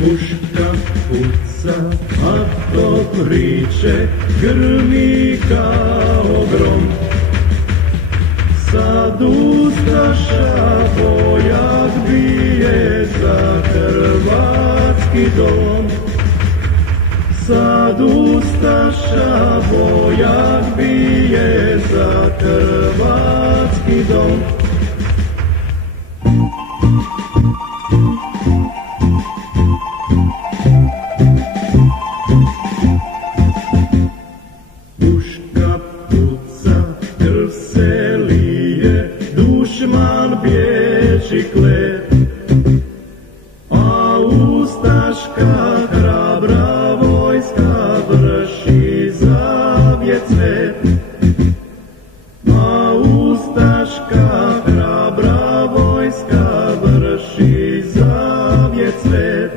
Puška puca, a to priče grmi kao grom. Sad ustaša vojak bije za hrvatski dom. Sad ustaša vojak bije za hrvatski dom. Puška puca, krv se lije, dušman bježi klet, a ustaška hrabra vojska vrši zavjet svet. A ustaška hrabra vojska vrši zavjet svet.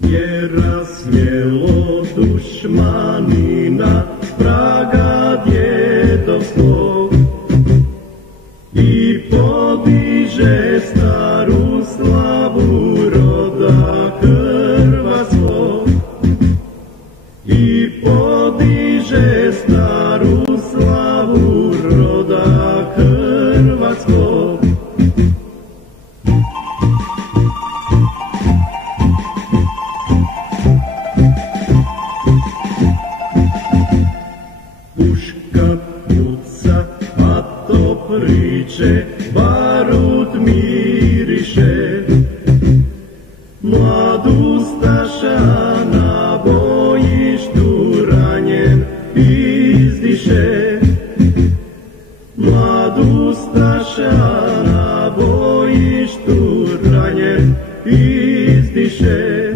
Je rasmjelo dušmanina praga djedovskog i podiže staru slavu roda hrvatskog. I podiže staru slavu roda hrvatskog. Puška puca, a to priče, barut miriše. Mlad ustaša na bojištu ranjen izdiše. Mlad ustaša na bojištu ranjen izdiše.